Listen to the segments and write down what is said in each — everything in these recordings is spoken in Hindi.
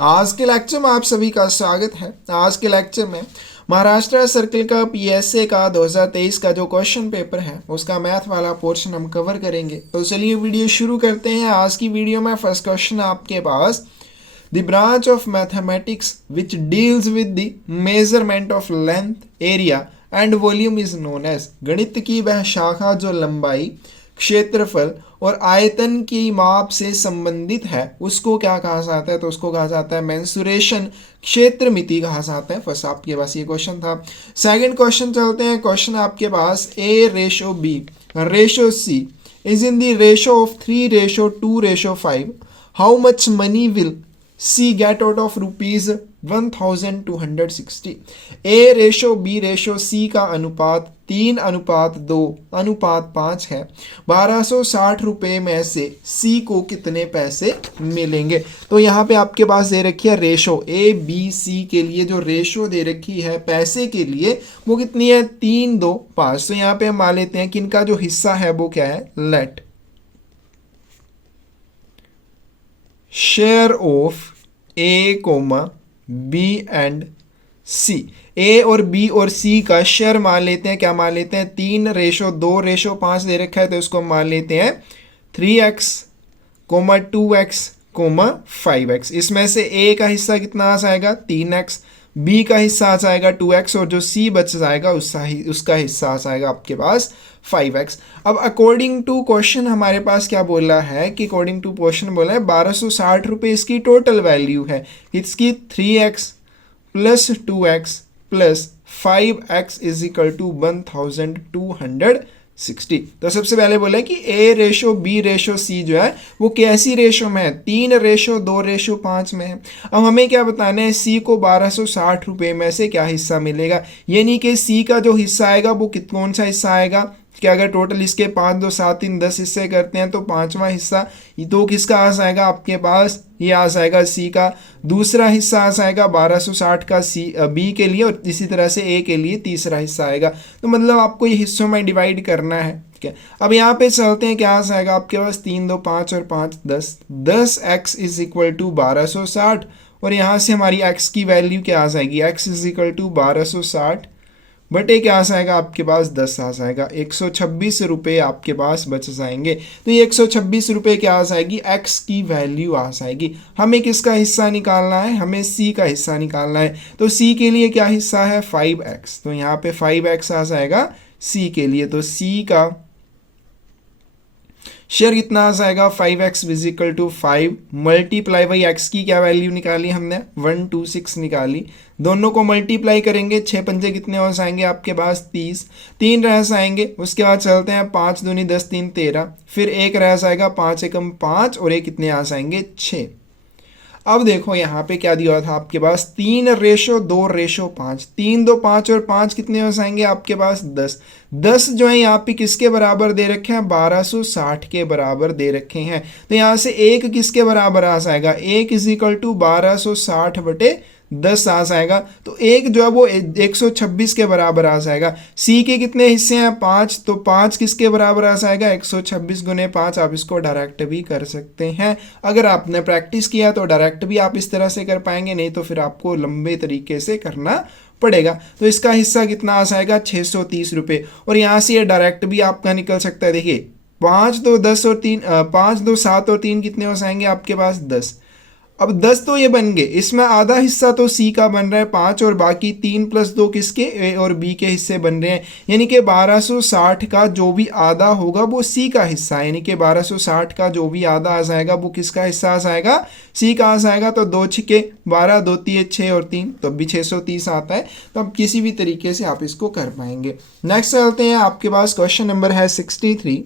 आज के लेक्चर में आप सभी का स्वागत है। आज के लेक्चर में महाराष्ट्र सर्कल का पीएसए का 2023 का जो क्वेश्चन पेपर है उसका मैथ वाला पोर्शन हम कवर करेंगे। तो चलिए वीडियो शुरू करते हैं। आज की वीडियो में फर्स्ट क्वेश्चन आपके पास, the branch of mathematics which deals with the measurement of length, area and volume is known as. गणित की वह शाखा जो लंबाई, क्षेत्रफल और आयतन की माप से संबंधित है उसको क्या कहा जाता है? तो उसको कहा जाता है मेंसुरेशन, क्षेत्रमिति कहा जाता है। फर्स्ट आपके पास ये क्वेश्चन था। सेकंड क्वेश्चन चलते हैं। क्वेश्चन आपके पास A/B ratio C is in the ratio of 3:2:5। How much money will C get out of rupees 1260। A/B/C का अनुपात 3:2:5 है। 1260 रुपये में से C को कितने पैसे मिलेंगे? तो यहाँ पे आपके पास दे रखी है रेशो ABC के लिए, जो रेशो दे रखी है पैसे के लिए वो कितनी है? 3:2:5। तो यहाँ पे हम मान लेते हैं कि इनका जो हिस्सा है वो क्या है? Late share of A, B and C। A और B और C का शेयर मान लेते हैं। क्या मान लेते हैं? 3:2:5 दे रखा है तो इसको मान लेते हैं 3x, 2x, 5x। इसमें से A का हिस्सा कितना आ जाएगा? 3x, B का हिस्सा आ जाएगा 2x और जो C बच जाएगा उसका हिस्सा आ जाएगा आपके पास 5x। अब अकॉर्डिंग टू क्वेश्चन हमारे पास क्या बोला है कि अकॉर्डिंग टू क्वेश्चन बोला है 1260 रुपये इसकी टोटल वैल्यू है। इसकी 3x plus 2x plus 5x is equal to 1260। तो सबसे पहले बोला है कि A/B/C जो है वो कैसी रेशो में है? 3:2:5 में है। अब हमें क्या बताना है? C को 1260 रुपये में से क्या हिस्सा मिलेगा, यानी कि C का जो हिस्सा आएगा वो कौन सा हिस्सा आएगा कि अगर टोटल इसके 5, 2, 7, 3, 10 हिस्से करते हैं तो पांचवा हिस्सा तो किसका आ जाएगा आपके पास? ये आ जाएगा C का। दूसरा हिस्सा आ जाएगा 1260 का B के लिए और इसी तरह से A के लिए तीसरा हिस्सा आएगा। तो मतलब आपको ये हिस्सों में डिवाइड करना है। ठीक है, अब यहाँ पे चलते हैं। क्या आ जाएगा आपके पास? 3, 2, 5 और 5 10। 10x इज इक्वल टू 1260 और यहाँ से हमारी x की वैल्यू क्या आ जाएगी? x इज इक्वल टू 1260 बटे क्या आ जाएगा आपके पास? 10 आ जाएगा। 126 रुपये आपके पास बच जाएंगे। तो ये 126 रुपये क्या आ जाएगी? x की वैल्यू आ जाएगी। हमें किसका हिस्सा निकालना है? हमें C का हिस्सा निकालना है। तो C के लिए क्या हिस्सा है? 5x। तो यहाँ पे 5x आ जाएगा C के लिए। तो C का शेयर कितना आ जाएगा? 5x equal to 5 multiply by x की क्या वैल्यू निकाली हमने? 126 निकाली। दोनों को मल्टीप्लाई करेंगे, 6 पंजे कितने हो जाएंगे आपके पास? 30। 3 रह जाएंगे। उसके बाद चलते हैं 5 दूनी 10, 3 13। फिर 1 रह जाएगा, 5 एकम 5 और ये कितने आ जाएंगे? 6। अब देखो यहाँ पे क्या दिया था आपके पास? 3:2:5। 3, 2, 5 और 5 कितने हो जाएंगे आपके पास? 10। 10 जो है यहाँ पे किसके बराबर दे रखे हैं? 1260 के बराबर दे रखे हैं। तो यहाँ से 1 किसके बराबर आ जाएगा? 1 इज इक्वल टू 1260 बटे 10 आ जाएगा। तो 1 जो है वो 126 के बराबर आ जाएगा। C के कितने हिस्से हैं? 5। तो 5 किसके बराबर आ जाएगा? 126 गुने 5। आप इसको डायरेक्ट भी कर सकते हैं। अगर आपने प्रैक्टिस किया तो डायरेक्ट भी आप इस तरह से कर पाएंगे, नहीं तो फिर आपको लंबे तरीके से करना पड़ेगा। तो इसका हिस्सा कितना आ जाएगा? 630 रुपये। और यहाँ से ये डायरेक्ट भी आपका निकल सकता है। देखिए 5, 2, 10 और 3 5, 2, 7 और 3 कितने हो जाएंगे आपके पास? 10। अब 10 तो ये बन गए। इसमें आधा हिस्सा तो C का बन रहा है 5 और बाकी 3 + 2 किसके? A और B के हिस्से बन रहे हैं। यानी कि 1260 का जो भी आधा होगा वो C का हिस्सा है। यानी कि 1260 का जो भी आधा आ जाएगा वो किसका हिस्सा आ जाएगा? C का आ जाएगा। तो 2 छिके 12, 2 3 6 और 3 तो भी 630 आता है। तो अब किसी भी तरीके से आप इसको कर पाएंगे। नेक्स्ट चलते हैं। आपके पास क्वेश्चन नंबर है 63।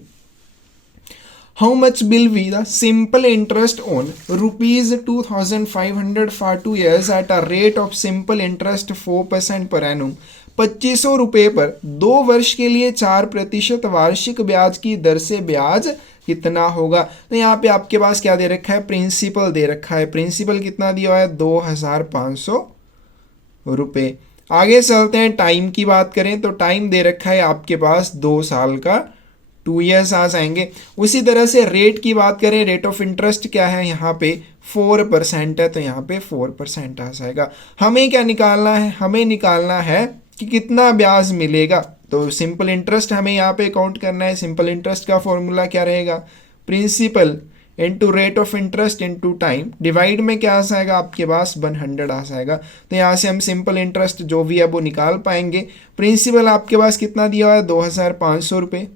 How much will be the simple interest on rupees 2500 for 2 years at a rate of simple interest 4% per annum? 2500 रुपये पर 2 वर्ष के लिए 4% वार्षिक ब्याज की दर से ब्याज कितना होगा? तो यहाँ पे आपके पास क्या दे रखा है? प्रिंसिपल दे रखा है। प्रिंसिपल कितना दिया हुआ है? 2500 रुपये। आगे चलते हैं। टाइम की बात करें तो टाइम दे रखा है आपके पास 2 साल का 2 ईयर्स आ जाएंगे। उसी तरह से रेट की बात करें, रेट ऑफ इंटरेस्ट क्या है यहाँ पे 4% है, तो यहाँ पे 4% आ जाएगा। हमें क्या निकालना है, हमें निकालना है कि कितना ब्याज मिलेगा। तो सिंपल इंटरेस्ट हमें यहाँ पे काउंट करना है। सिंपल इंटरेस्ट का फॉर्मूला क्या रहेगा, principal into rate of interest into time, divide में क्या आ जाएगा आपके पास 100 आ जाएगा। तो यहाँ से हम सिंपल इंटरेस्ट जो भी है वो निकाल पाएंगे। प्रिंसिपल आपके पास कितना दिया हुआ है 2500 रुपये,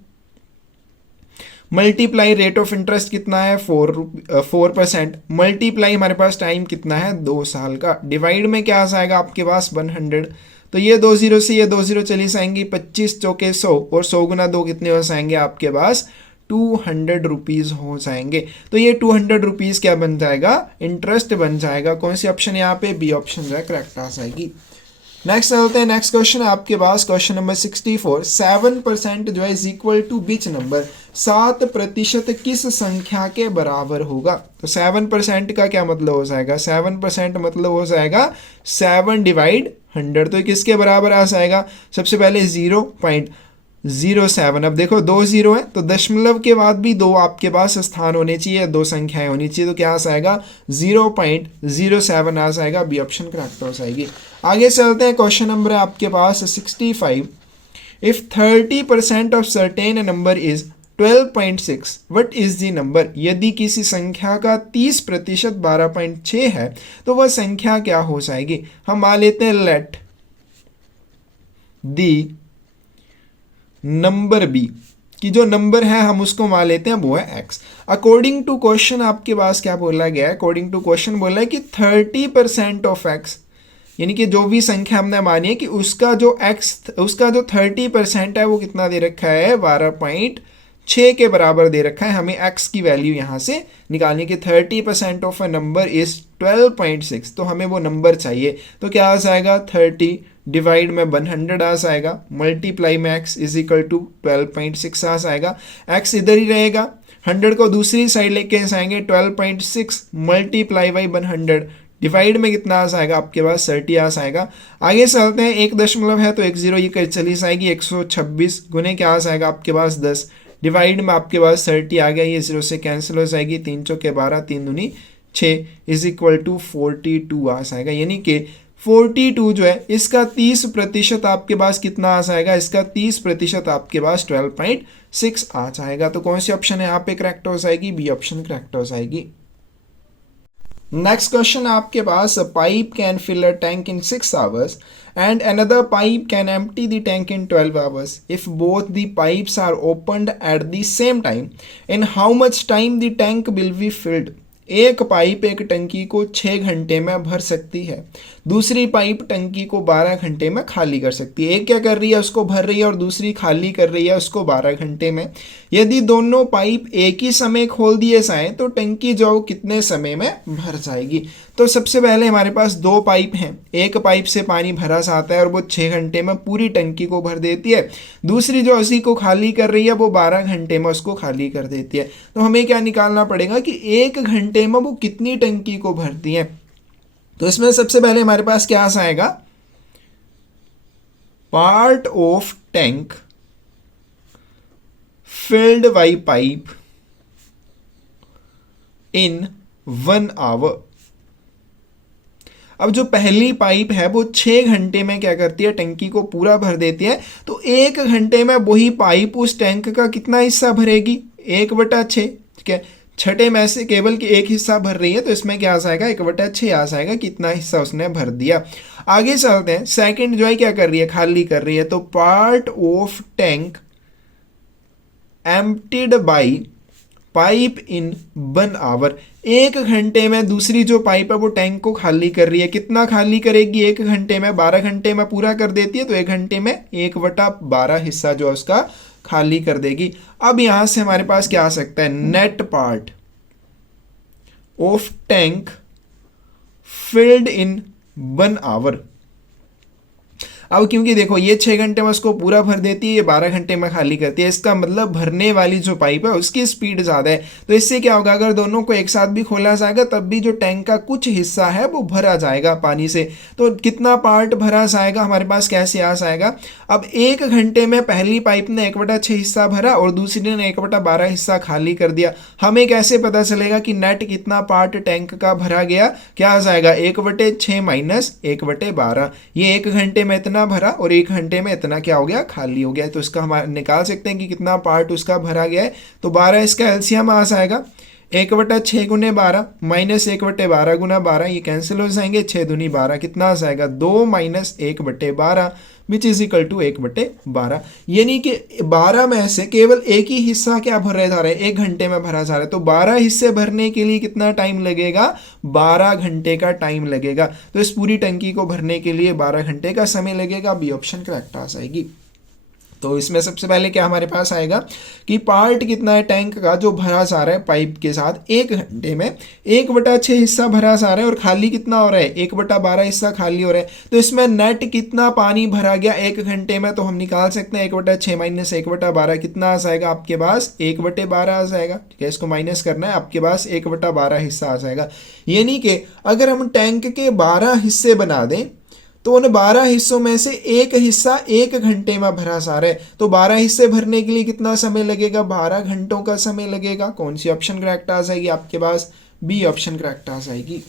मल्टीप्लाई रेट ऑफ इंटरेस्ट कितना है 4%, मल्टीप्लाई हमारे पास टाइम कितना है 2 साल का, डिवाइड में क्या आ जाएगा आपके पास 100। तो ये 20 से ये 20 चली जाएंगी, 25 चौके 100 और 100 गुना 2 कितने हो जाएंगे आपके पास 200 रुपीज़ हो जाएंगे। तो ये 200 रुपीज़ क्या बन जाएगा, इंटरेस्ट बन जाएगा। कौन सी ऑप्शन यहाँ पे, बी ऑप्शन जो है करेक्ट आ जाएगी। नेक्स्ट चलते हैं, नेक्स्ट क्वेश्चन आपके पास क्वेश्चन नंबर 64। 7% जो है is equal to which number, 7% किस संख्या के बराबर होगा। तो 7% का क्या मतलब हो जाएगा, 7% मतलब हो जाएगा 7 डिवाइड 100। तो किसके बराबर आ जाएगा, सबसे पहले 0.07। अब देखो 2 0 है तो दशमलव के बाद भी 2 आपके पास स्थान होने चाहिए, 2 संख्याएं होनी चाहिए। तो क्या आ जाएगा 0.07 आ जाएगा, बी ऑप्शन करेक्ट हो जाएगी। आगे चलते हैं, क्वेश्चन नंबर है आपके पास 65। If 30% of certain number is 12.6 what is the number. यदि किसी संख्या का 30% 12.6 है तो वह संख्या क्या हो जाएगी। हम मान लेते हैं लेट दी नंबर बी, कि जो नंबर है हम उसको मान लेते हैं वो है एक्स। अकॉर्डिंग टू क्वेश्चन आपके पास क्या बोला गया है, अकॉर्डिंग टू क्वेश्चन बोला है कि 30% ऑफ एक्स, यानी कि जो भी संख्या हमने मानी है कि उसका जो एक्स, उसका जो 30% है वो कितना दे रखा है 12.6 के बराबर दे रखा है। हमें एक्स की वैल्यू यहाँ से निकालनी कि 30% ऑफ अ नंबर इज 12.6, तो हमें वो नंबर चाहिए। तो क्या आ जाएगा 30 डिवाइड में 100 आ जाएगा, मल्टीप्लाई में एक्स इज इक्वल टू 12.6 आ जाएगा। एक्स इधर ही रहेगा, 100 को दूसरी साइड लेके जाएंगे, 12.6 मल्टीप्लाई बाई 100 डिवाइड में कितना आ जाएगा आपके पास 30 आ जाएगा। आगे चलते हैं, 1 दशमलव है तो 1 0 ये चली जाएगी, 126 गुने क्या आ जाएगा आपके पास 10 डिवाइड में आपके पास 30 आ गया, ये 0 से कैंसिल हो जाएगी, 3 चौके 12 3 दूनी 6 इज इक्वल टू 42 आ जाएगा। यानी कि 42 जो है इसका 30% आपके पास कितना आ जाएगा, इसका 30% आपके पास 12.6 आ जाएगा। तो कौन सी ऑप्शन है यहाँ पे करेक्ट हो जाएगी, बी ऑप्शन करेक्ट हो जाएगी। नेक्स्ट क्वेश्चन आपके पास, pipe can fill a tank in 6 hours and another pipe can empty the tank in 12 hours. If both the pipes are opened at the same time, in how much time the tank will be filled? एक पाइप एक टंकी को 6 घंटे में भर सकती है, दूसरी पाइप टंकी को 12 घंटे में खाली कर सकती है। एक क्या कर रही है उसको भर रही है और दूसरी खाली कर रही है उसको 12 घंटे में। यदि दोनों पाइप एक ही समय खोल दिए जाएं तो टंकी जो कितने समय में भर जाएगी। तो सबसे पहले हमारे पास 2 पाइप हैं, एक पाइप से पानी भरा जाता है और वो 6 घंटे में पूरी टंकी को भर देती है, दूसरी जो उसी को खाली कर रही है वो 12 घंटे में उसको खाली कर देती है। तो हमें क्या निकालना पड़ेगा कि 1 घंटे में वो कितनी टंकी को भरती है। तो इसमें सबसे पहले हमारे पास क्या आ जाएगा, part of tank field by pipe in 1 hour। अब जो पहली पाइप है वो 6 घंटे में क्या करती है, टंकी को पूरा भर देती है। तो 1 घंटे में वही पाइप उस टैंक का कितना हिस्सा भरेगी, 1/6। ठीक है, छठे में से केवल कि एक हिस्सा भर रही है तो इसमें क्या आ जाएगा 1/6 आ जाएगा, कितना हिस्सा उसने भर दिया। आगे चलते हैं, सेकंड जो है क्या कर रही है, खाली कर रही है। तो part of tank emptied by pipe in 1 hour। 1 घंटे में दूसरी जो पाइप है वो टैंक को खाली कर रही है, कितना खाली करेगी 1 घंटे में, 12 घंटे में पूरा कर देती है। तो 1 घंटे में 1/12 हिस्सा जो है उसका खाली कर देगी। अब यहां से हमारे पास क्या आ सकता है, net part of tank filled in 1 hour। अब क्योंकि देखो ये 6 घंटे में उसको पूरा भर देती है, ये 12 घंटे में खाली करती है, इसका मतलब भरने वाली जो पाइप है उसकी स्पीड ज़्यादा है। तो इससे क्या होगा, अगर दोनों को एक साथ भी खोला जाएगा तब भी जो टैंक का कुछ हिस्सा है वो भरा जाएगा पानी से। तो कितना पार्ट भरा जाएगा हमारे पास कैसे आ जाएगा। अब 1 घंटे में पहली पाइप ने 1/6 हिस्सा भरा और दूसरी ने 1/12 हिस्सा खाली कर दिया। हमें कैसे पता चलेगा कि नेट कितना पार्ट टैंक का भरा गया, क्या आ जाएगा 1/6 माइनस 1/12। ये 1 घंटे में इतना भरा और 1 घंटे में इतना क्या हो गया, खाली हो गया। तो इसका हम निकाल सकते हैं कि कितना पार्ट उसका भरा गया है। तो 12 इसका एलसीएम आ जाएगा 1/6 गुने 12 माइनस 1/12 गुना 12, ये कैंसिल हो जाएंगे, 6 दूनी 12 कितना आ जाएगा 2 minus 1/12 which is equal to 1/12। यानी कि 12 में से केवल एक ही हिस्सा क्या भरा जा रहा है, 1 घंटे में भरा जा रहा है। तो 12 हिस्से भरने के लिए कितना टाइम लगेगा, 12 घंटे का टाइम लगेगा। तो इस पूरी टंकी को भरने के लिए 12 घंटे का समय लगेगा। बी ऑप्शन करेक्ट आ जाएगी। तो इसमें सबसे पहले क्या हमारे पास आएगा कि पार्ट कितना है टैंक का जो भरा जा रहा है पाइप के साथ 1 घंटे में, 1/6 हिस्सा भरा जा रहा है और खाली कितना हो रहा है 1/12 हिस्सा खाली हो रहा है। तो इसमें नेट कितना पानी भरा गया 1 घंटे में, तो हम निकाल सकते हैं 1/6 माइनस 1/12 कितना आ जाएगा आपके पास 1/12 आ जाएगा। ठीक है, इसको माइनस करना है, आपके पास 1/12 हिस्सा आ जाएगा। यानी कि अगर हम टैंक के 12 हिस्से बना दें तो उन 12 हिस्सों में से एक हिस्सा 1 घंटे में भरा जा रहा है। तो 12 हिस्से भरने के लिए कितना समय लगेगा, 12 घंटों का समय लगेगा। कौन सी ऑप्शन करेक्ट आ जाएगी आपके पास, बी ऑप्शन करेक्ट आ जाएगी।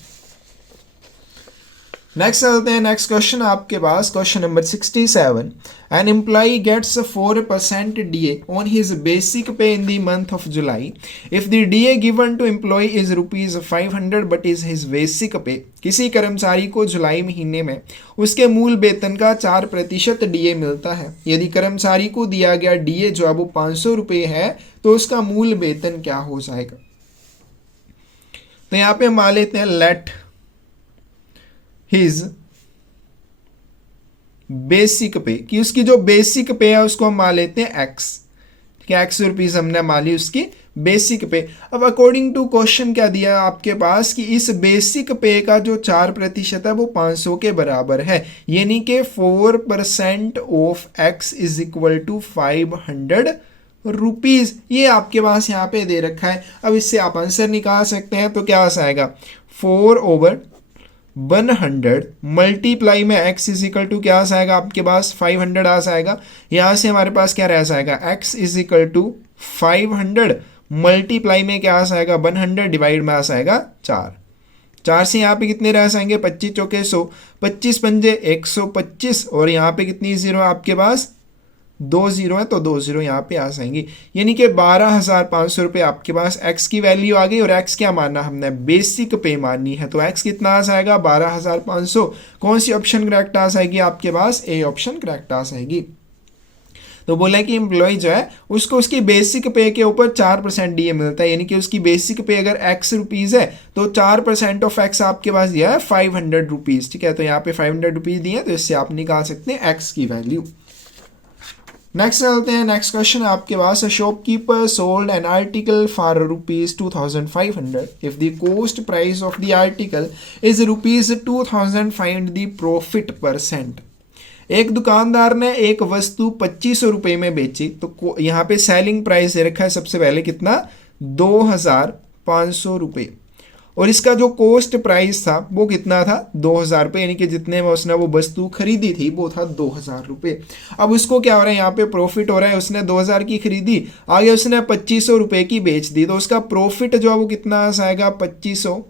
नेक्स्ट चलते हैं, नेक्स्ट क्वेश्चन आपके पास question number 67। An employee gets 4% DA on his basic pay in the month of July if the DA given to employee is ₹500 but is his basic pay. किसी कर्मचारी को जुलाई महीने में उसके मूल वेतन का 4% DA मिलता है। यदि कर्मचारी को दिया गया DA जो है वो 500 रुपये है तो उसका मूल वेतन क्या हो जाएगा। तो यहाँ पे मान लेते हैं लेट हिज बेसिक पे, कि उसकी जो बेसिक पे है उसको हम मान लेते हैं एक्स। ठीक है, एक्स रुपीज हमने मान ली उसकी बेसिक पे। अब अकॉर्डिंग टू क्वेश्चन क्या दिया है आपके पास कि इस बेसिक पे का जो 4% है वो 500 के बराबर है, यानी कि 4% of x is equal to 500 rupees. ये आपके पास यहाँ पे दे रखा है। अब इससे आप आंसर निकाल सकते हैं। तो क्या आ जाएगा 4/100 मल्टीप्लाई में x इज इक्वल टू क्या आ जाएगा आपके पास 500 आ जाएगा। यहाँ से हमारे पास क्या रह जाएगा x is equal to 500 multiply में क्या आ जाएगा 100 डिवाइड में आ जाएगा 4 से यहाँ पे कितने रह जाएंगे 25 चौके 100, 25 पंजे 125 और यहाँ पे कितनी जीरो है आपके पास 2 जीरो है, तो 2 जीरो यहाँ पे आ जाएंगी। यानी कि 12,500 रुपये आपके पास x की वैल्यू आ गई। और x क्या मानना हमने, बेसिक पे माननी है। तो x कितना आ जाएगा 12,500। कौन सी ऑप्शन करेक्ट आ जाएगी आपके पास, ए ऑप्शन करेक्ट आ जाएगी। तो बोला कि एम्प्लॉय जो है उसको उसकी बेसिक पे के ऊपर 4% DA मिलता है, यानी कि उसकी बेसिक पे अगर x रुपीज़ है तो 4% ऑफ x आपके पास दिया है 500 रुपीज़। ठीक है, तो यहाँ पे 500 रुपीज़ दिए, तो इससे आप निकाल सकते हैं x की वैल्यू। नेक्स्ट चलते हैं, नेक्स्ट क्वेश्चन आपके पास shopkeeper sold an article for ₹2,500 if the cost price of the article is ₹2,000 find the profit %। एक दुकानदार ने एक वस्तु 2500 रुपये में बेची, तो यहाँ पे सेलिंग प्राइस दे रखा है सबसे पहले कितना 2,500 रुपये, और इसका जो कॉस्ट प्राइस था वो कितना था 2,000 रुपये, यानी कि जितने में उसने वो वस्तु खरीदी थी वो था 2,000 रुपये। अब उसको क्या हो रहा है यहाँ पे प्रॉफिट हो रहा है, उसने 2,000 की खरीदी, आगे उसने 2500 रुपये की बेच दी, तो उसका प्रॉफिट जो है वो कितना आ जाएगा 2500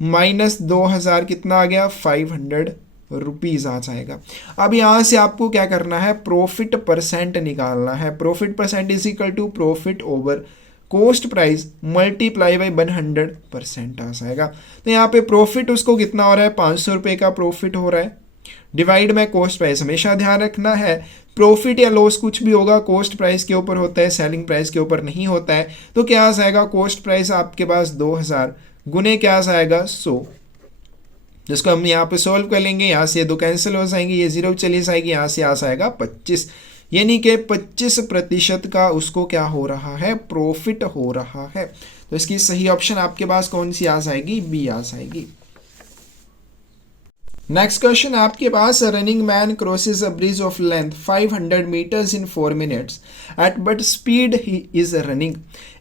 माइनस 2,000 कितना आ गया 500 रुपीज़ आ जाएगा। अब यहाँ से आपको क्या करना है प्रॉफिट % निकालना है। Profit % is equal to profit over cost price multiply by 100% आ जाएगा। तो यहाँ पे प्रॉफिट उसको कितना हो रहा है 500 रुपये का प्रॉफिट हो रहा है, डिवाइड में कॉस्ट प्राइस। हमेशा ध्यान रखना है प्रॉफिट या लॉस कुछ भी होगा कॉस्ट प्राइस के ऊपर होता है, सेलिंग प्राइस के ऊपर नहीं होता है। तो क्या आ जाएगा कॉस्ट प्राइस आपके पास 2,000 गुने क्या आ जाएगा 100, जिसको हम यहाँ पे सॉल्व कर लेंगे। यहाँ से 2 कैंसिल हो जाएंगे, ये 0 चली जाएगी, यहाँ से आ जाएगा 25, यानी कि 25% का उसको क्या हो रहा है प्रॉफिट हो रहा है। तो इसकी सही ऑप्शन आपके पास कौन सी आ जाएगी, बी आ जाएगी। नेक्स्ट क्वेश्चन आपके पास, running man crosses a bridge of length 500 metres in 4 minutes at but speed he is running.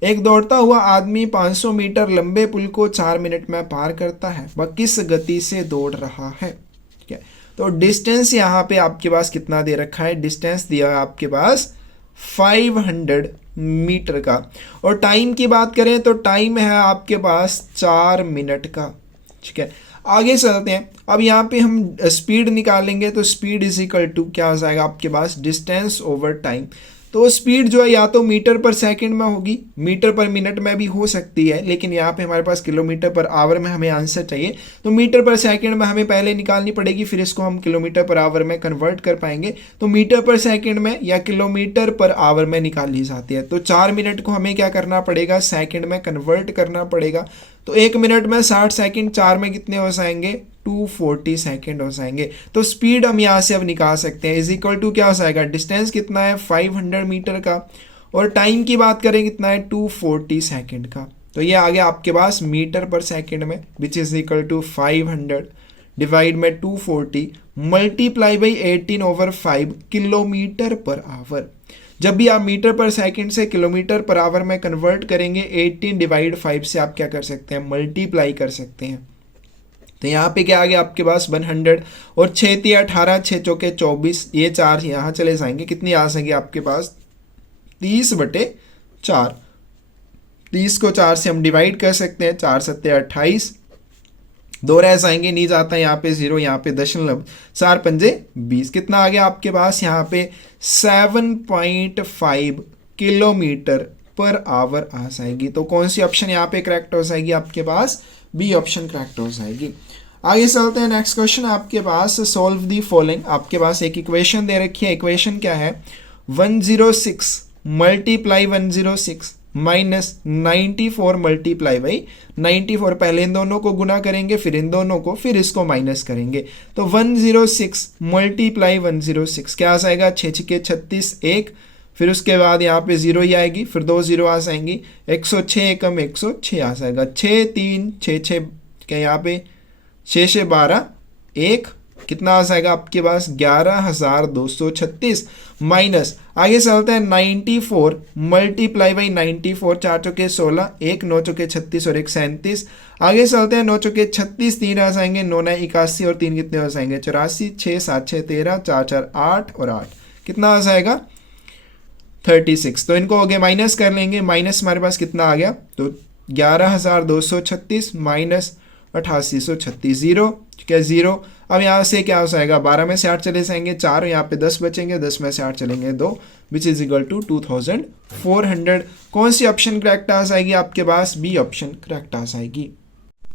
एक दौड़ता हुआ आदमी 500 मीटर लंबे पुल को 4 मिनट में पार करता है, वह किस गति से दौड़ रहा है? ठीक है, तो डिस्टेंस यहाँ पे आपके पास कितना दे रखा है? डिस्टेंस दिया है आपके पास 500 मीटर का, और टाइम की बात करें तो टाइम है आपके पास 4 मिनट का। ठीक है, आगे चलते हैं। अब यहाँ पे हम स्पीड निकालेंगे, तो स्पीड इज इक्वल टू क्या हो जाएगा आपके पास? Distance over time. तो स्पीड जो है या तो मीटर पर सेकंड में होगी, मीटर पर मिनट में भी हो सकती है, लेकिन यहाँ पे हमारे पास किलोमीटर पर आवर में हमें आंसर चाहिए, तो मीटर पर सेकंड में हमें पहले निकालनी पड़ेगी, फिर इसको हम किलोमीटर पर आवर में कन्वर्ट कर पाएंगे। तो मीटर पर सेकंड में या किलोमीटर पर आवर में निकाली जाती है, तो 4 मिनट को हमें क्या करना पड़ेगा? सेकंड में कन्वर्ट करना पड़ेगा। तो 1 मिनट में 60 सेकंड, 4 में कितने हो जाएंगे? 240 सेकंड हो जाएंगे। तो स्पीड हम यहाँ से अब निकाल सकते हैं, इज इक्वल टू क्या हो जाएगा? डिस्टेंस कितना है? 500 मीटर का, और टाइम की बात करें कितना है? 240 सेकंड का। तो ये आ गया आपके पास मीटर पर सेकंड में, which is equal to 500 divide में 240 मल्टीप्लाई बाई 18/5 किलोमीटर पर आवर। जब भी आप मीटर पर सेकंड से किलोमीटर पर आवर में कन्वर्ट करेंगे, 18 डिवाइड 5 से आप क्या कर सकते हैं? मल्टीप्लाई कर सकते हैं। तो यहाँ पे क्या आ गया आपके पास? 100, और 6 × 18, 6 चौके 24, ये 4 यहाँ चले जाएंगे, कितनी आ जाएंगे आपके पास? 30/4। 30 को 4 से हम डिवाइड कर सकते हैं, 4 × 7 = 28, 2 रह जाएंगे, नहीं जाता यहाँ पे 0, यहाँ पे दशमलव, 4 × 5 = 20। कितना आ गया आपके पास? यहाँ पे 7.5 किलोमीटर पर आवर आ जाएगी। तो कौन सी ऑप्शन यहाँ पे करेक्ट हो जाएगी आपके पास? बी ऑप्शन करेक्ट हो जाएगी। आगे चलते हैं, नेक्स्ट क्वेश्चन आपके पास, सोल्व दी फॉलोइंग। आपके पास एक इक्वेशन दे रखी है, इक्वेशन क्या है? 106 मल्टीप्लाई 106 माइनस 94 मल्टीप्लाई बाई 94। पहले इन दोनों को गुना करेंगे, फिर इन दोनों को, फिर इसको माइनस करेंगे। तो 106 मल्टीप्लाई 106 क्या आ जाएगा? 6 × 6 = 36, 1, फिर उसके बाद यहाँ पे 0 ही आएगी, फिर 2 0 आ जाएंगी, 106 एकम 106 आ जाएगा, 6 3 6 6 क्या यहाँ पे 6 6 12, 1, कितना आ जाएगा आपके पास? 11,236 माइनस, आगे चलते हैं 94 मल्टीप्लाई बाई 94, 4 चौके 16, 1 9 चौके 36 और 1 37। आगे चलते हैं 9 चौके 36, 3 आ जाएंगे, 9 9 81 और 3 कितने हो जाएंगे? 84, 6 7 6 13, 4 4 8 और 8 कितना आ जाएगा? 36। तो इनको आगे माइनस कर लेंगे, माइनस हमारे पास कितना आ गया? तो 11,236 माइनस 8836, 0, ठीक है 0। अब यहाँ से क्या हो जाएगा? 12 में से 8 चले जाएंगे, 4, यहाँ पे 10 बचेंगे, 10 में से 8 चलेंगे 2, विच इज इक्वल टू 2400। कौन सी ऑप्शन करेक्ट आ जाएगी आपके पास? बी ऑप्शन करेक्ट आ जाएगी।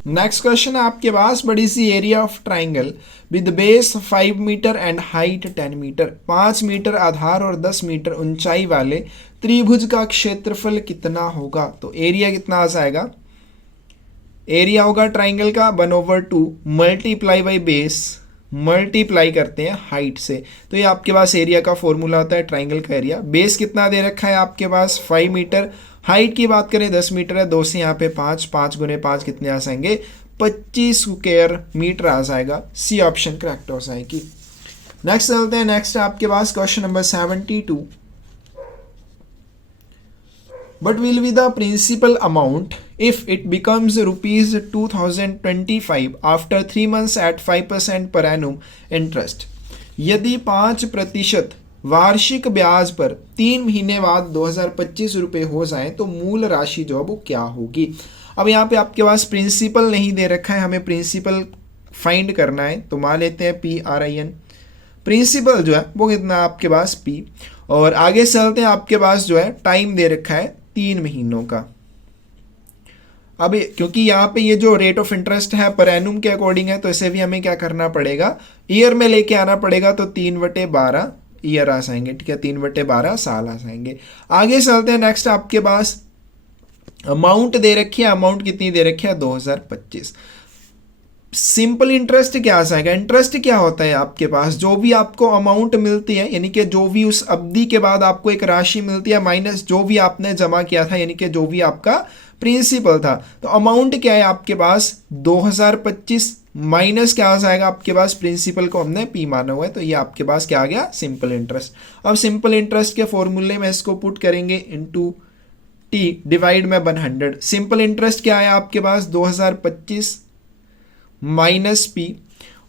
नेक्स्ट क्वेश्चन आपके पास, बड़ी सी area of triangle with base 5 metre and height 10 metre. 5 metre आधार और 10 मीटर ऊंचाई वाले त्रिभुज का क्षेत्रफल कितना होगा? तो एरिया कितना आ जाएगा? एरिया होगा ट्राइंगल का 1/2 मल्टीप्लाई बाई बेस, मल्टीप्लाई करते हैं हाइट से। तो ये आपके पास एरिया का फॉर्मूला होता है ट्राइंगल का एरिया। बेस कितना दे रखा है आपके पास? 5 मीटर। हाइट की बात करें 10 मीटर है, 2 से यहाँ पे 5, 5 × 5 कितने आ जाएंगे? 25 स्क्वायर मीटर आ जाएगा। सी ऑप्शन करेक्ट हो जाएगी। नेक्स्ट चलते हैं, नेक्स्ट आपके पास question number 72। What will be the principal amount if it becomes rupees 2025 after 3 months at 5% per annum interest? यदि 5% वार्षिक ब्याज पर 3 महीने बाद 2025 रुपये हो जाए तो मूल राशि जो है वो क्या होगी? अब यहाँ पे आपके पास प्रिंसिपल नहीं दे रखा है, हमें प्रिंसिपल फाइंड करना है, तो मान लेते हैं PRIN। प्रिंसिपल जो है वो कितना आपके पास P, और आगे चलते हैं, आपके पास जो है टाइम दे रखा है 3 महीनों का। अब क्योंकि यहाँ पे ये जो रेट ऑफ इंटरेस्ट है पर एनुम के अकॉर्डिंग है, तो इसे भी हमें क्या करना पड़ेगा? ईयर में लेके आना पड़ेगा। तो 3/12 ईयर आ जाएंगे, ठीक है, 3/12 साल आ जाएंगे। आगे चलते हैं, नेक्स्ट आपके पास अमाउंट दे रखी है, अमाउंट कितनी दे रखी है? 2025। सिंपल इंटरेस्ट क्या आ जाएगा? इंटरेस्ट क्या होता है आपके पास? जो भी आपको अमाउंट मिलती है, यानी कि जो भी उस अवधि के बाद आपको एक राशि मिलती है, माइनस जो भी आपने जमा किया था, यानी कि जो भी आपका प्रिंसिपल था। तो अमाउंट क्या है आपके पास? 2025 माइनस क्या आ जाएगा आपके पास, प्रिंसिपल को हमने पी माना हुआ है, तो ये आपके पास क्या आ गया, सिंपल इंटरेस्ट। अब सिंपल इंटरेस्ट के फॉर्मूले में इसको पुट करेंगे इनटू टी डिवाइड में 100। सिंपल इंटरेस्ट क्या है आपके पास, 2025 माइनस पी,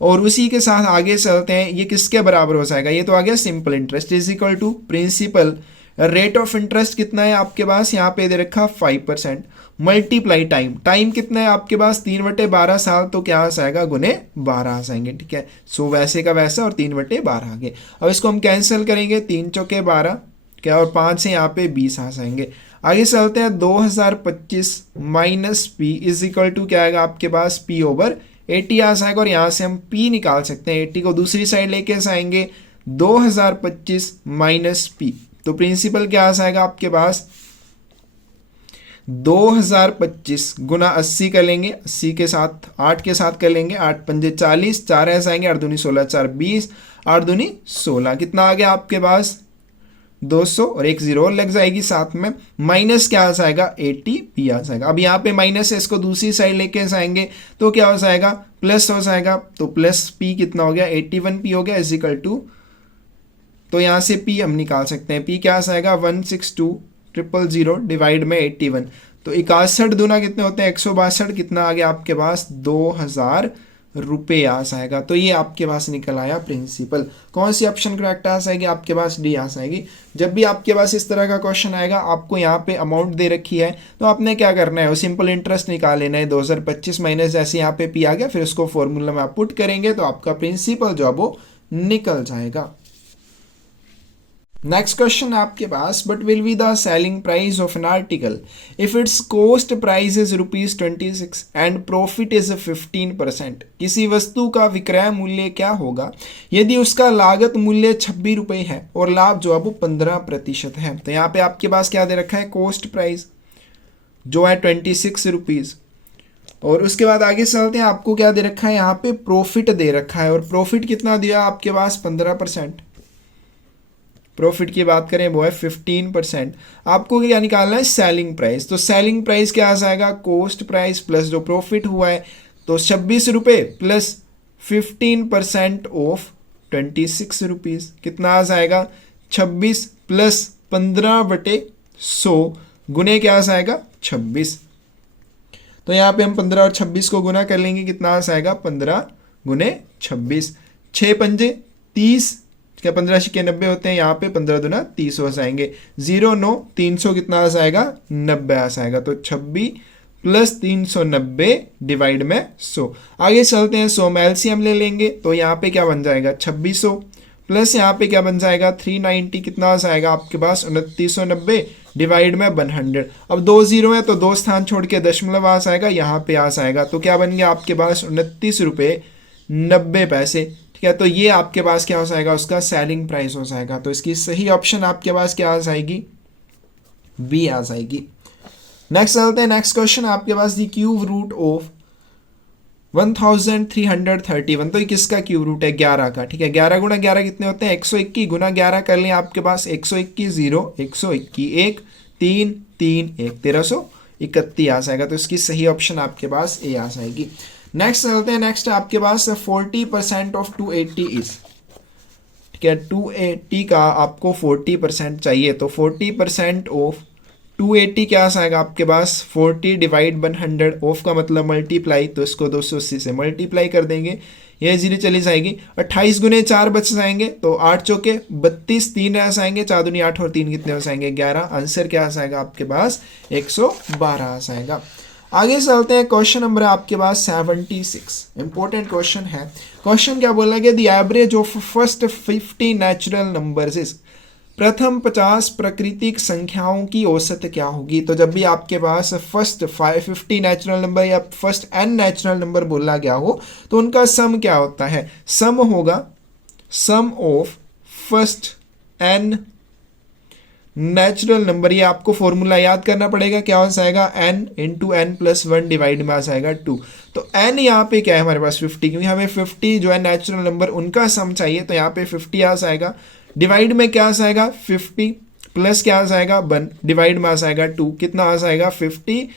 और उसी के साथ आगे चलते हैं, ये किसके बराबर हो जाएगा, ये तो आ गया simple interest is equal to principal, rate of interest कितना है आपके पास, यहाँ पे दे रखा 5%, मल्टीप्लाई टाइम, टाइम कितना है आपके पास 3/12 साल, तो क्या आ जाएगा, गुने 12 आ जाएंगे, ठीक है। सो वैसे का वैसा और 3/12 आ गए। अब इसको हम कैंसिल करेंगे, 3 चौके 12 क्या, और 5 से यहाँ पे 20 आ जाएंगे। आगे चलते हैं, 2025 minus P is equal to क्या आएगा आपके पास, पी ओवर 80 आ जाएगा, और यहाँ से हम पी निकाल सकते हैं, 80 को दूसरी साइड लेके जाएंगे, 2025 माइनस पी, तो प्रिंसिपल क्या आ जाएगा आपके पास, 2025 गुना 80 कर लेंगे, 80 के साथ 8 के साथ कर लेंगे, 8 पंजे 40, 4 ऐसे आएंगे, 8 दूनी 16, 4 20, 8 दूनी 16, कितना आ गया आपके पास 200, और एक जीरो और लग जाएगी साथ में, माइनस क्या आ जाएगा 80 पी आ जाएगा। अब यहाँ पे माइनस है, इसको दूसरी साइड लेके जाएंगे तो क्या हो जाएगा, प्लस हो जाएगा, तो प्लस पी कितना हो गया 81 पी हो गया इज इक्वल टू, तो यहाँ से पी हम निकाल सकते हैं, पी क्या आ जाएगा 162,000 डिवाइड में 81, तो 61 दूना कितने होते हैं 162, कितना आ गया आपके पास 2000 रुपये आ जाएगा। तो ये आपके पास निकल आया प्रिंसिपल। कौन सी ऑप्शन करेक्ट आ जाएगी आपके पास, डी आ जाएगी। जब भी आपके पास इस तरह का क्वेश्चन आएगा, आपको यहाँ पे अमाउंट दे रखी है, तो आपने क्या करना है, वो सिंपल इंटरेस्ट निकाल लेना है, 2025 माइनस जैसे यहाँ पे पी आ गया, फिर उसको फॉर्मूला में आप पुट करेंगे तो आपका प्रिंसिपल जो है वो निकल जाएगा। नेक्स्ट क्वेश्चन आपके पास, but will be the selling price of an article if its cost price is ₹26 and profit is 15%। किसी वस्तु का विक्रय मूल्य क्या होगा यदि उसका लागत मूल्य 26 रुपये है और लाभ जो है वो 15% है। तो यहाँ पे आपके पास क्या दे रखा है, कॉस्ट प्राइस जो है 26 रुपीज़, और उसके बाद आगे चलते हैं, आपको क्या दे रखा है, यहाँ पे प्रॉफिट दे रखा है, और प्रॉफिट कितना दिया आपके पास 15%। प्रॉफिट की बात करें वो है 15%। आपको क्या निकालना है, सेलिंग प्राइस। तो सेलिंग प्राइस क्या आ जाएगा, कॉस्ट प्राइस प्लस जो प्रॉफिट हुआ है, तो 26 रुपये प्लस 15% ऑफ 26 रुपीज़, कितना आ जाएगा 26 प्लस 15/100 गुने क्या आ जाएगा 26। तो यहाँ पे हम 15 और 26 को गुना कर लेंगे, कितना आ जाएगा 15 गुने 26, 6 पंजे 30, क्या 15 छिके 90 होते हैं, यहाँ पे 15 दूना 30 हो जाएंगे, 0 9 300 कितना आ जाएगा 90 आ जाएगा, तो 26 प्लस 390 डिवाइड में 100। आगे चलते हैं, 100 में एलसीएम ले लेंगे, तो यहाँ पे क्या बन जाएगा 2600 प्लस यहाँ पे क्या बन जाएगा 390, कितना आ जाएगा आपके पास 2990 डिवाइड में 100। अब 2 0 है तो 2 स्थान छोड़ के दशमलव आ जाएगा, यहाँ पे आ जाएगा, तो क्या बन गया आपके पास 29 रुपये 90 पैसे, ठीक है। तो ये आपके पास क्या हो जाएगा, उसका सेलिंग प्राइस हो जाएगा। तो इसकी सही ऑप्शन आपके पास क्या आ जाएगी, बी आ जाएगी। नेक्स्ट चलते हैं, नेक्स्ट क्वेश्चन आपके पास, दी क्यूब रूट ऑफ 1331, तो ये किसका क्यूब रूट है 11 का, ठीक है। 11 गुना 11 कितने होते हैं 121, गुना 11 कर लें आपके पास 121 0 121 3 3 1 1331 आ जाएगा। तो इसकी सही ऑप्शन आपके पास ए आ जाएगी। नेक्स्ट चलते हैं, नेक्स्ट आपके पास 40% ऑफ 280 इज, ठीक है। 280 का आपको 40% चाहिए, तो 40% ऑफ 280 क्या आ जाएगा आपके पास 40 डिवाइड 100, ऑफ का मतलब मल्टीप्लाई, तो इसको 280 से मल्टीप्लाई कर देंगे, ये 0 चली जाएगी, 28 गुने 4 बच जाएंगे, तो 8 चौके 32, 3 आ जाएंगे, 4 दूनी 8 और 3 कितने हो जाएंगे 11। आंसर क्या आ जाएगा आपके पास 112 आ जाएगा। आगे चलते हैं, क्वेश्चन नंबर आपके पास 76, इंपॉर्टेंट क्वेश्चन है। क्वेश्चन क्या बोला गया, the average of first 50 natural numbers is, प्रथम 50 प्राकृतिक संख्याओं की औसत क्या होगी। तो जब भी आपके पास फर्स्ट 50 नेचुरल नंबर या फर्स्ट n नेचुरल नंबर बोला गया हो, तो उनका सम क्या होता है, सम होगा sum of first n natural number, ये आपको फॉर्मूला याद करना पड़ेगा, क्या हो जाएगा n into n plus 1 divide में आ जाएगा 2। तो n यहाँ पे क्या है हमारे पास 50, क्योंकि हमें 50 जो है नेचुरल नंबर उनका सम चाहिए, तो यहाँ पे 50 आ जाएगा, डिवाइड में क्या आ जाएगा 50 प्लस क्या आ जाएगा 1 डिवाइड में आ जाएगा 2, कितना आ जाएगा 50,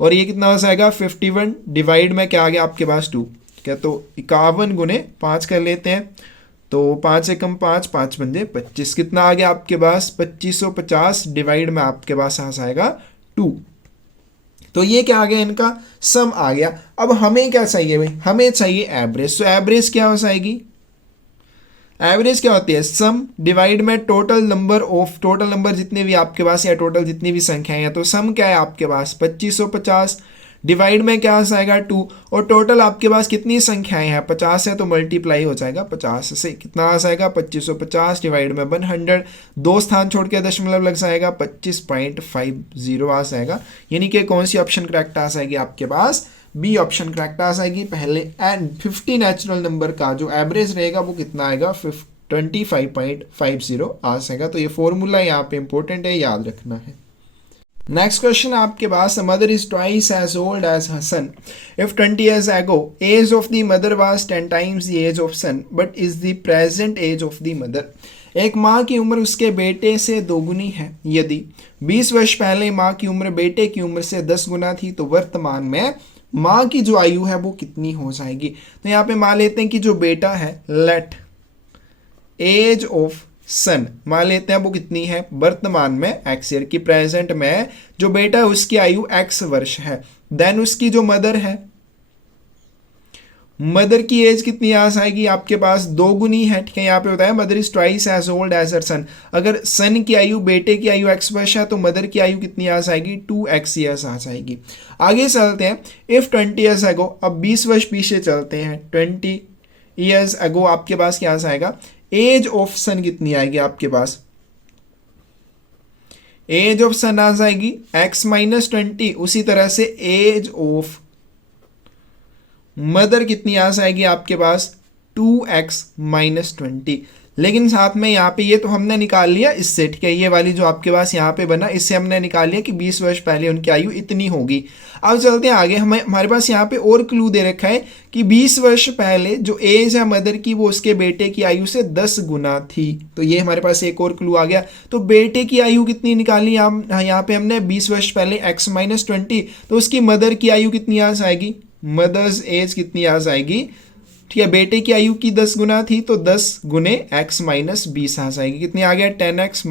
और ये कितना आ जाएगा 51 डिवाइड में क्या आ गया आपके पास 2, ठीक है, तो 51 गुने 5 कर लेते हैं, तो 5 एकम 5, 5 पंजे 25, कितना आ गया आपके पास 2550 डिवाइड में आपके पास आ जाएगा 2। तो ये क्या आ गया, इनका सम आ गया। अब हमें क्या चाहिए भाई, हमें चाहिए एवरेज। तो एवरेज क्या हो जाएगी, एवरेज क्या होती है, सम डिवाइड में टोटल नंबर जितने भी आपके पास या टोटल जितनी भी संख्याएं हैं। तो सम क्या है आपके पास 2550 डिवाइड में क्या आ जाएगा 2, और टोटल आपके पास कितनी संख्याएं हैं 50 है, तो मल्टीप्लाई हो जाएगा 50 से, कितना आ जाएगा 2550 डिवाइड में 100, 2 स्थान छोड़ के दशमलव लग जाएगा 25.50 आ जाएगा। यानी कि कौन सी ऑप्शन करेक्ट आ जाएगी आपके पास, बी ऑप्शन करेक्ट आ जाएगी पहले। एंड 50 नेचुरल नंबर का जो एवरेज रहेगा वो कितना आएगा 25.50 आ जाएगा। तो ये फॉर्मूला यहाँ पे इंपॉर्टेंट है, याद रखना है। नेक्स्ट क्वेश्चन आपके पास, mother is twice as old as her son if 20 years ago age of the mother was 10 times the age of son but is the present age of the mother. एक माँ की उम्र उसके बेटे से दोगुनी है। यदि 20 वर्ष पहले माँ की उम्र बेटे की उम्र से 10 गुना थी तो वर्तमान में माँ की जो आयु है वो कितनी हो जाएगी। तो यहाँ पे मान लेते हैं कि जो बेटा है, लेट एज ऑफ सन मान लेते हैं वो कितनी है वर्तमान में एक्स ईयर की, प्रेजेंट में जो बेटा है उसकी आयु एक्स वर्ष है। देन उसकी जो मदर है, मदर की एज कितनी आ जाएगी आपके पास, दोगुनी है। ठीक है, यहाँ पे बताया mother is twice as old as her son. अगर सन की आयु, बेटे की आयु एक्स वर्ष है तो मदर की आयु कितनी आ जाएगी 2x ईयर्स आ जाएगी। आगे चलते हैं, इफ 20 years ago, अब 20 वर्ष पीछे चलते हैं, 20 years ago आपके पास क्या आ जाएगा, एज ऑफ सन कितनी आएगी आपके पास, एज ऑफ सन आ जाएगी x - 20। उसी तरह से एज ऑफ मदर कितनी आ जाएगी आपके पास 2x - 20। लेकिन साथ में यहाँ पे ये तो हमने निकाल लिया इससे, ठीक है, ये वाली जो आपके पास यहाँ पे बना इससे हमने निकाल लिया कि 20 वर्ष पहले उनकी आयु इतनी होगी। अब चलते हैं आगे, हमारे पास यहाँ पे और क्लू दे रखा है कि 20 वर्ष पहले जो एज है मदर की वो उसके बेटे की आयु से 10 गुना थी। तो ये हमारे पास एक और क्लू आ गया। तो बेटे की आयु कितनी निकाली यहाँ पे हमने 20 वर्ष पहले x - 20, तो उसकी मदर की आयु कितनी आ जाएगी, मदर्स एज कितनी आ जाएगी, ठीक है, बेटे की आयु की 10 गुना थी तो 10 गुने x - 20 आ जाएगी, कितनी आ गया 10x -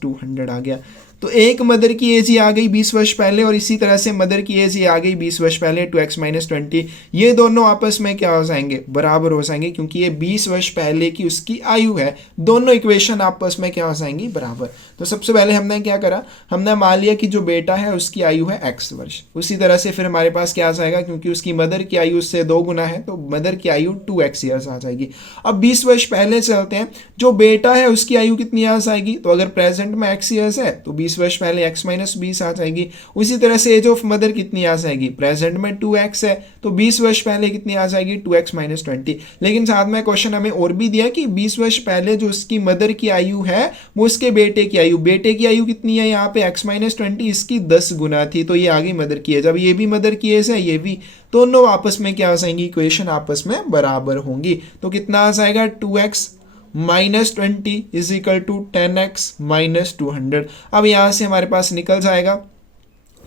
200 आ गया। तो एक मदर की एज ही आ गई 20 वर्ष पहले और इसी तरह से मदर की एज ही आ गई 20 वर्ष पहले 2x - 20। ये दोनों आपस में क्या हो जाएंगे, बराबर हो जाएंगे, क्योंकि ये 20 वर्ष पहले की उसकी आयु है। दोनों इक्वेशन आपस में क्या हो जाएंगी, बराबर। तो सबसे पहले हमने क्या करा, हमने मान लिया कि जो बेटा है उसकी आयु है x वर्ष। उसी तरह से फिर हमारे पास क्या आ जाएगा, क्योंकि उसकी मदर की आयु उससे 2 गुना है तो मदर की आयु 2x ईयर्स आ जाएगी। अब 20 वर्ष पहले चलते हैं, जो बेटा है उसकी आयु कितनी आ जाएगी, तो अगर प्रेजेंट में x ईयर्स है तो 20 वर्ष पहले x - 20 आ जाएगी। उसी तरह से एज ऑफ मदर कितनी आ जाएगी, प्रेजेंट में 2x है तो 20 वर्ष पहले कितनी आ जाएगी 2x - 20। लेकिन साथ में क्वेश्चन हमें और भी दिया कि 20 वर्ष पहले जो उसकी मदर की आयु है वो उसके बेटे की आयु, बेटे की आयु कितनी है यहाँ पे x - 20 इसकी 10 गुना थी, तो ये आ गई मदर की एज। अब ये भी मदर की एज है, ये भी, दोनों आपस में क्या हो जाएंगी, इक्वेशन आपस में बराबर होंगी। तो कितना आ जाएगा 2x - 20 is equal to 10x - 200। अब यहाँ से हमारे पास निकल जाएगा,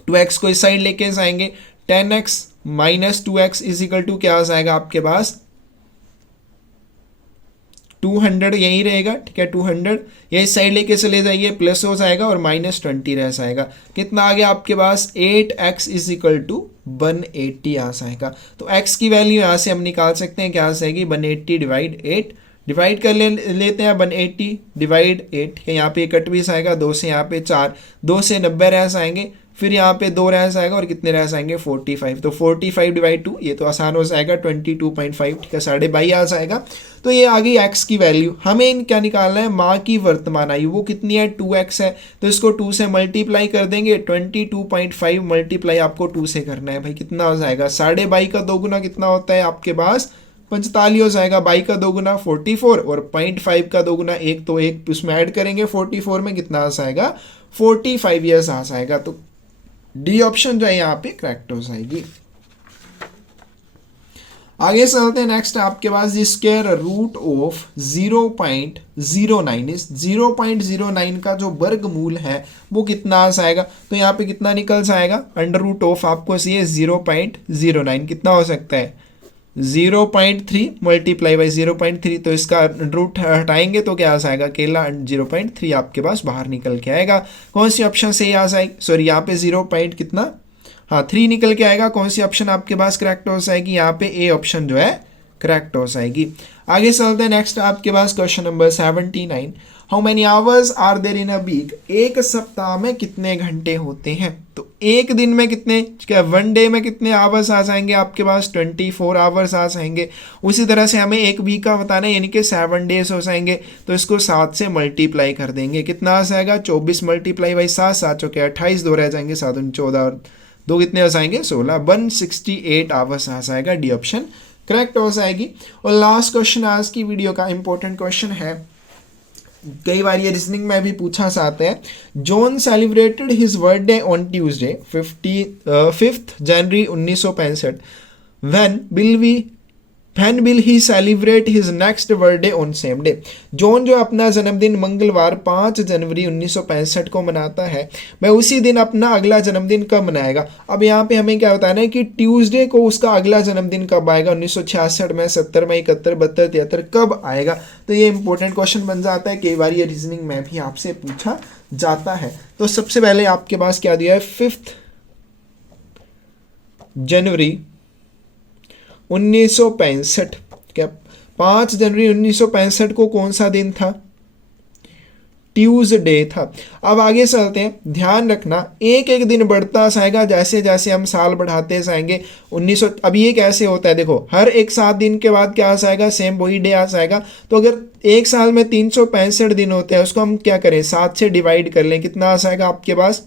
2x को इस साइड लेके जाएंगे, 10x - 2x is equal to क्या आ जाएगा आपके पास 200, यही रहेगा, ठीक है, 200 ये इस साइड लेके चले जाइए, प्लस हो जाएगा और -20 रह जाएगा। कितना आ गया आपके पास 8x इज इक्वल टू 180 आ जाएगा। तो x की वैल्यू यहाँ से हम निकाल सकते हैं, क्या आ जाएगी 180 डिवाइड 8, डिवाइड कर लेते हैं 180 डिवाइड 8, यहाँ पे कट भी जाएगा, 2 से यहाँ पे 4, 2 से 90 रह जाएंगे, फिर यहाँ पे 2 रह जाएगा और कितने रह जाएंगे 45। तो 45 डिवाइड 2, ये तो आसान हो जाएगा 22.5, ठीक है, 22.5 आ जाएगा। तो ये आ गई x की वैल्यू। हमें क्या निकालना है, माँ की वर्तमान आयु, वो कितनी है 2x है, तो इसको 2 से मल्टीप्लाई कर देंगे, 22.5 मल्टीप्लाई आपको 2 से करना है भाई, कितना हो जाएगा 22.5 का 2 गुना कितना होता है आपके पास 45 हो जाएगा, 22 का 2 गुना 44 और 0.5 का 2 गुना 1, तो 1 उसमें ऐड करेंगे 44 में, कितना आ जाएगा 45 ईयर्स आ जाएगा। तो डी ऑप्शन जो है यहाँ पे करेक्ट हो जाएगी। आगे चलते हैं, नेक्स्ट आपके पास द स्क्वायर रूट ऑफ 0.09 इस 0.09 का जो वर्गमूल है वो कितना आ जाएगा। तो यहाँ पे कितना निकल जाएगा, अंडर रूट ऑफ आपको चाहिए 0.09, कितना हो सकता है 0.3 मल्टीप्लाई बाई 0.3, तो इसका रूट हटाएंगे तो क्या आ जाएगा, अकेला 0.3 आपके पास बाहर निकल के आएगा। कौन सी ऑप्शन सही आ जाएगी, सॉरी यहाँ पे 0 पॉइंट कितना, हाँ 3 निकल के आएगा। कौन सी ऑप्शन आपके पास करेक्ट हो जाएगी, यहाँ पे ए ऑप्शन जो है करेक्ट हो जाएगी। आगे चलते हैं नेक्स्ट आपके पास question number 79। How many hours are there in a week, एक सप्ताह में कितने घंटे होते हैं। तो एक दिन में कितने, क्या वन डे में कितने आवर्स आ जाएंगे आपके पास, 24 आवर्स आ जाएंगे। उसी तरह से हमें एक वीक का बताना है, यानी कि 7 डेज हो जाएंगे। तो इसको 7 से मल्टीप्लाई कर देंगे, कितना आ जाएगा 24 मल्टीप्लाई बाई 7, 7 चौके 28, 2 रह जाएंगे, 7 दूनी 14 और 2 कितने हो जाएंगे 16, 168 आवर्स आ जाएगा। डी ऑप्शन करेक्ट हो जाएगी। और लास्ट क्वेश्चन आज की वीडियो का इंपॉर्टेंट क्वेश्चन है, कई बार ये रीजनिंग में भी पूछा जाता है। John celebrated his birthday on Tuesday 5 January 1965, when will he celebrate his next birthday on same day। John जो अपना जन्मदिन मंगलवार 5 जनवरी 1965 को मनाता है, वह उसी दिन अपना अगला जन्मदिन कब मनाएगा। अब यहाँ पे हमें क्या बताना है कि ट्यूसडे को उसका अगला जन्मदिन कब आएगा, 1966 में, 70 में, 71, 72, 73 कब आएगा। तो ये इंपॉर्टेंट क्वेश्चन बन जाता है, कई बार ये रीजनिंग में भी आपसे पूछा जाता है। तो सबसे पहले आपके पास क्या दिया है, 5 जनवरी 1965, क्या 5 जनवरी 1965 को कौन सा दिन था, ट्यूसडे था। अब आगे चलते हैं, ध्यान रखना एक एक दिन बढ़ता जाएगा जैसे जैसे हम साल बढ़ाते जाएंगे। 1900 अब ये कैसे होता है, देखो हर एक 7 दिन के बाद क्या आ जाएगा, सेम वही डे आ जाएगा। तो अगर एक साल में 365 दिन होते हैं, उसको हम क्या करें, 7 से डिवाइड कर लें, कितना आ जाएगा आपके पास,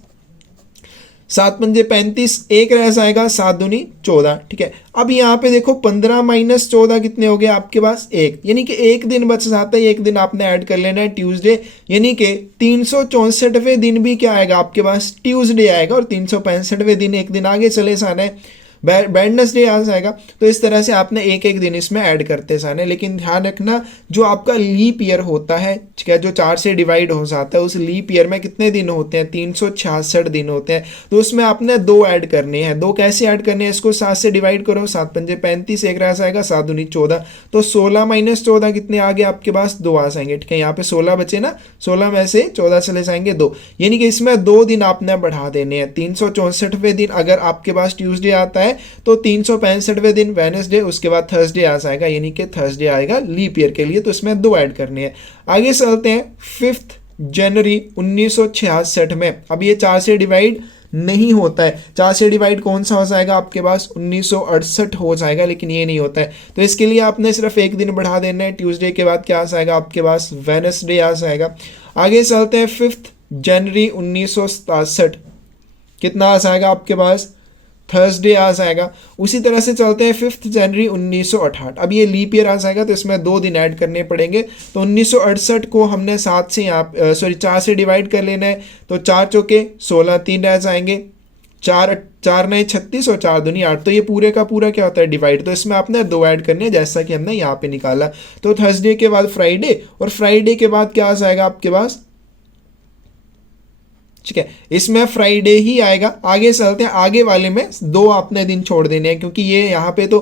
7 पंजे 35, एक रह जाएगा, 7 दूनी 14, ठीक है। अब यहाँ पे देखो 15 माइनस 14 कितने हो गए आपके पास, एक, यानी कि एक दिन बच जाता है, एक दिन आपने ऐड कर लेना है ट्यूसडे, यानी कि 364वें दिन भी क्या आएगा आपके पास, ट्यूसडे आएगा, और 365वें दिन एक दिन आगे चले जाना है, वेडनेसडे आ जाएगा। तो इस तरह से आपने एक एक दिन इसमें ऐड करते जाना है। लेकिन ध्यान रखना जो आपका लीप ईयर होता है, क्या जो 4 से डिवाइड हो जाता है, उस लीप ईयर में कितने दिन होते हैं, 366 दिन होते हैं। तो उसमें आपने 2 ऐड करने हैं। 2 कैसे ऐड करने हैं, इसको 7 से डिवाइड करो, 7 पंजे 35, एक रह जाएगा, 7 दूनी 14, तो 16 माइनस 14 कितने आ गए आपके पास, 2 आ जाएंगे, ठीक है। यहाँ पे 16 बचे ना, 16 में से 14 चले जाएंगे 2, यानी कि इसमें 2 दिन आपने बढ़ा देने हैं। 364वें दिन अगर आपके पास ट्यूसडे आता है तो 365वें दिन वेडनेसडे, उसके बाद थर्सडे आ जाएगा, यानी कि थर्सडे आएगा लीप ईयर के लिए, तो इसमें 2 ऐड करने हैं। आगे चलते हैं 5 जनवरी 1966 में। अब ये 4 से डिवाइड नहीं होता है, 4 से डिवाइड कौन सा हो जाएगा आपके पास, 1968 हो जाएगा, लेकिन ये नहीं होता है। तो इसके लिए आपने सिर्फ एक दिन बढ़ा देना है, ट्यूसडे के बाद क्या आ जाएगा आपके पास, वेडनेसडे आ जाएगा। आगे चलते हैं 5 जनवरी 1967, कितना आ जाएगा आपके पास, थर्सडे आ जाएगा। उसी तरह से चलते हैं 5 जनवरी 1968, अब ये लीप ईयर आ जाएगा, तो इसमें 2 दिन ऐड करने पड़ेंगे। तो 1968 को हमने 7 से यहाँ 4 से डिवाइड कर लेना है, तो 4 चौके 16, 3 रह जाएंगे, 4 नए 36 और 4 दूनी 8, तो ये पूरे का पूरा क्या होता है, डिवाइड। तो इसमें आपने 2 ऐड करने हैं, जैसा कि हमने यहाँ पे निकाला। तो थर्सडे के बाद फ्राइडे, और फ्राइडे के बाद क्या आ जाएगा आपके पास, ठीक है, इसमें फ्राइडे ही आएगा। आगे चलते हैं, आगे वाले में 2 आपने दिन छोड़ देने हैं, क्योंकि ये यहाँ पे तो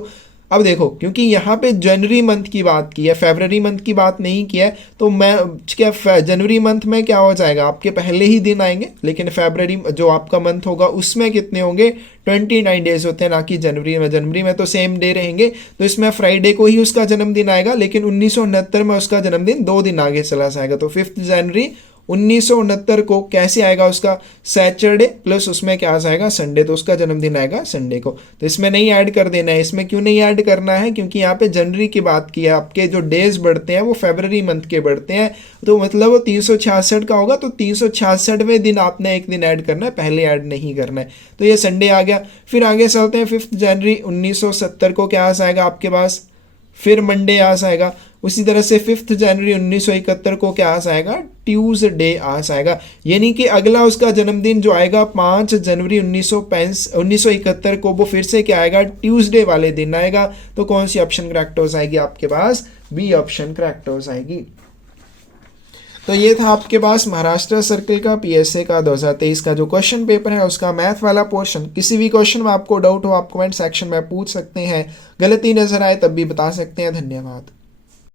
अब देखो, क्योंकि यहाँ पे जनवरी मंथ की बात की है, फरवरी मंथ की बात नहीं किया है, तो मैं क्या जनवरी मंथ में क्या हो जाएगा, आपके पहले ही दिन आएंगे, लेकिन फरवरी जो आपका मंथ होगा उसमें कितने होंगे, 29 डेज होते हैं, ना कि जनवरी में। जनवरी में तो सेम डे रहेंगे, तो इसमें फ्राइडे को ही उसका जन्मदिन आएगा, लेकिन 1969 में उसका जन्मदिन 2 दिन आगे चला जाएगा। तो 5 जनवरी 1969 को कैसे आएगा, उसका सैटरडे प्लस उसमें क्या आ जाएगा, संडे, तो उसका जन्मदिन आएगा संडे को। तो इसमें नहीं ऐड कर देना है। इसमें क्यों नहीं ऐड करना है, क्योंकि यहाँ पे जनवरी की बात की है, आपके जो डेज बढ़ते हैं वो फरवरी मंथ के बढ़ते हैं, तो मतलब वो 366 का होगा, तो 366वें दिन आपने एक दिन ऐड करना है, पहले ऐड नहीं करना है। तो ये संडे आ गया। फिर आगे चलते हैं, 5 जनवरी 1970 को क्या आ जाएगा आपके पास, फिर मंडे आ जाएगा। उसी तरह से 5 जनवरी 1971 को क्या आ जाएगा, ट्यूसडे आ जाएगा, यानी कि अगला उसका जन्मदिन जो आएगा 5 जनवरी 1971 को, वो फिर से क्या आएगा, ट्यूसडे वाले दिन आएगा। तो कौन सी ऑप्शन करेक्ट हो जाएगी आपके पास, बी ऑप्शन करेक्ट हो जाएगी। तो ये था आपके पास महाराष्ट्र सर्कल का पीएसए का 2023 का जो क्वेश्चन पेपर है उसका मैथ वाला पोर्शन। किसी भी क्वेश्चन में आपको डाउट हो आप कमेंट सेक्शन में पूछ सकते हैं, गलती नजर आए तब भी बता सकते हैं। धन्यवाद।